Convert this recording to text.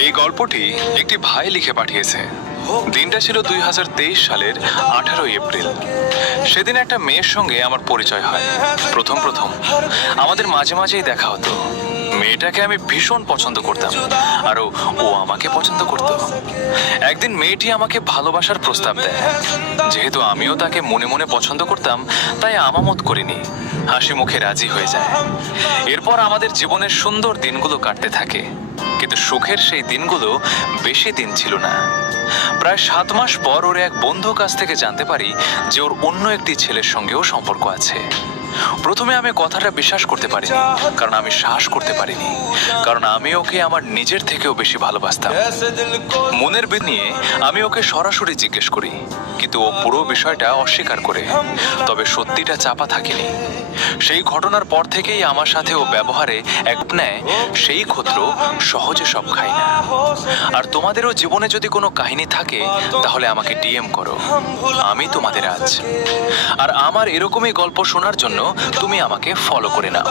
এই গল্পটি একটি ভাই লিখে পাঠিয়েছে। দিনটা ছিল 2023 সালের 18 এপ্রিল। সেদিন একটা মেয়ের সঙ্গে আমার পরিচয় হয়। প্রথম আমাদের মাঝে মাঝেই দেখা হতো। মেয়েটাকে আমি ভীষণ পছন্দ করতাম, আর ও আমাকে পছন্দ করত। একদিন মেয়েটি আমাকে ভালোবাসার প্রস্তাব দেয়। যেহেতু আমিও তাকে মনে মনে পছন্দ করতাম, তাই আমামত করিনি, হাসি মুখে রাজি হয়ে যায়। এরপর আমাদের জীবনের সুন্দর দিনগুলো কাটতে থাকে, কিন্তু সুখের সেই দিনগুলো বেশি দিন ছিল না। প্রায় 7 মাস পর ওর এক বন্ধুর কাছ থেকে জানতে পারি যে ওর অন্য একটি ছেলের সঙ্গেও সম্পর্ক আছে। প্রথমে আমি কথাটা বিশ্বাস করতে পারিনি, কারণ আমি সাহস করতে পারিনি, কারণ আমি ওকে আমার নিজের থেকেও বেশি ভালোবাসতাম। মনের ভেদ নিয়ে আমি ওকে সরাসরি জিজ্ঞেস করি, কিন্তু ও পুরো বিষয়টা অস্বীকার করে। তবে সত্যিটা চাপা থাকেনি। সেই ঘটনার পর থেকেই আমার সাথে ও ব্যবহারে এক নেয় সেই ক্ষত্র সহজে সব খায় না। আর তোমাদেরও জীবনে যদি কোনো কাহিনী থাকে, তাহলে আমাকে ডিএম করো, আমি তোমাদের আজ। আর আমার এরকমই গল্প শোনার জন্য তুমি আমাকে ফলো করে নাও।